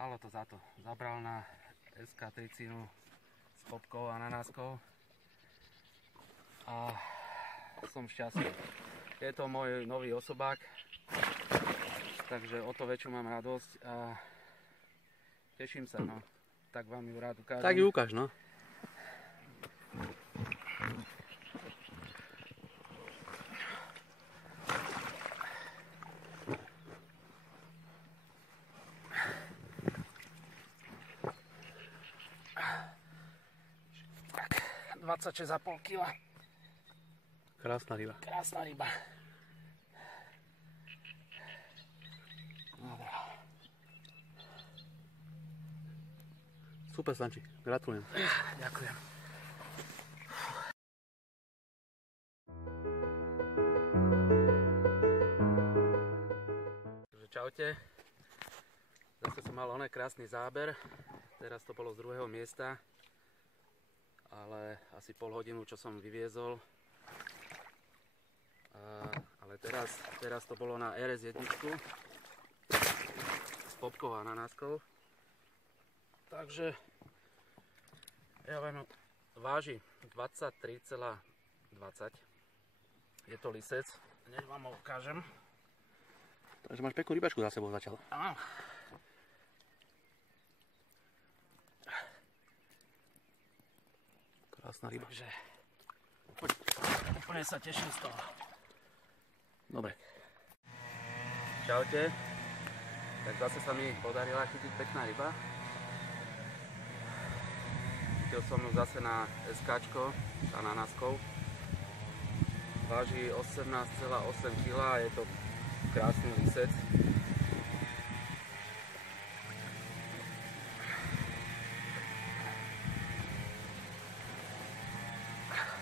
Stálo to za to. Zabral na SK tricínu s popkou a ananáskou. A som šťastný. Je to môj nový osobák, takže o to väčšiu mám radosť a teším sa, no. Tak vám ju rád ukážem. Tak ju ukáž, no. Tak, 26,5 kg. Krásna ryba. Krásna ryba. Dobre. Super, Stanči, gratulujem. Ďakujem. Čaute. Zase som mal oný krásny záber. Teraz to bolo z druhého miesta. Ale asi pol hodinu, čo som vyviezol. Ale teraz to bolo na RS1 s popkou a ananáskou. Takže ja viem, váži 23,20. Je to lisec. Hneď vám ho ukážem. Takže máš peknú rybačku za sebou zatiaľ. Áno. Krásna ryba. Takže úplne sa teším z toho. Dobre. Čaute. Tak zase sa mi podarila chytiť pekná ryba. Chytil som ju zase na SKčko s ananáskou. Váži 18,8 kg a je to krásny lisec.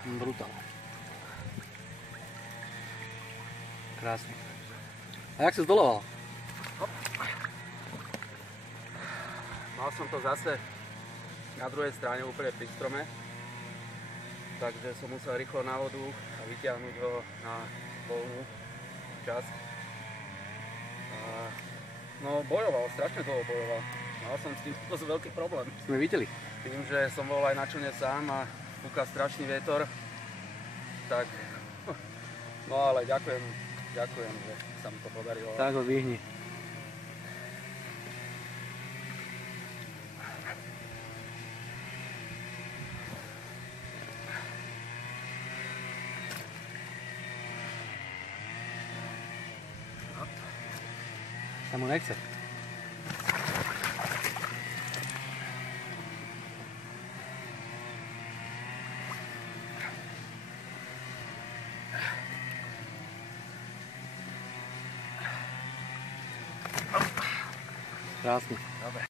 Brutál. Krásny. A jak si zdoloval? Mal som to zase na druhej strane úplne pri strome. Takže som musel rýchlo na vodu a vyťahnuť ho na voľnú časť. No bojoval, strašne dlho bojoval. Mal som s tým dosť veľký problém. Sme videli. Tým, že som bol aj na člne sám a fúka strašný vietor, tak no ale ďakujem, že sa mi to podarilo. Tak ho zvihni. Sa mu nechce. Krásne. Dobre.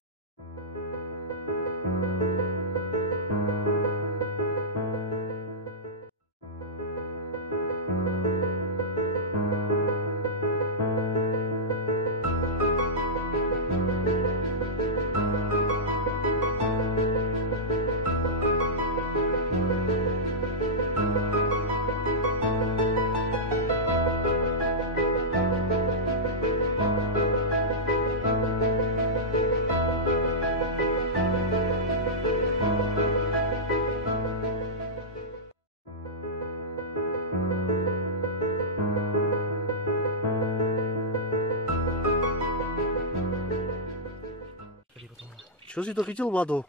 Čo si to chytil, Vlado?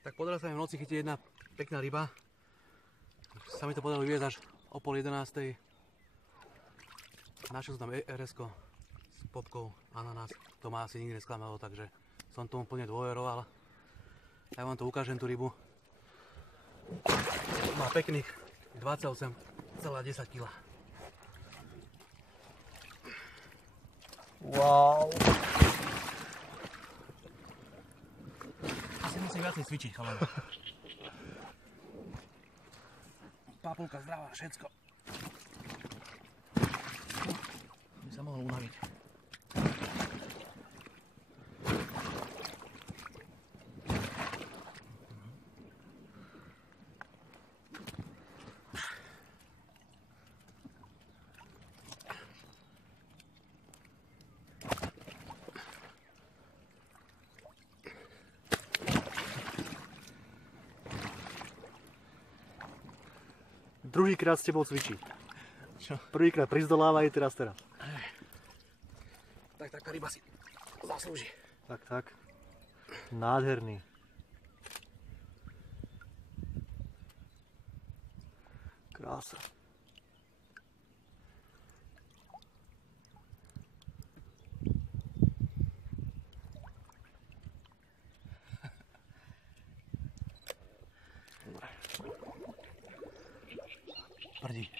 Tak podarilo sa mi v noci chytiť jedna pekná ryba. Sa mi to podarilo vyviezť až o 10:30. Našiel som tam RS-ko s popkou ananás. To ma asi nikdy nesklamalo, takže som tomu úplne dôveroval. Ja vám to ukážem, tú rybu. Má pekných 28,10 kg. Wow! Asi musím viacej cvičiť, chalán. Papulka zdravá, všetko. By sa mohol unaviť. druhýkrát s tebou cvičí. Čo? Prvýkrát prizdoláva aj teraz. Tak taká ryba si zaslúži. Tak. Nádherný. Krása. Prdí.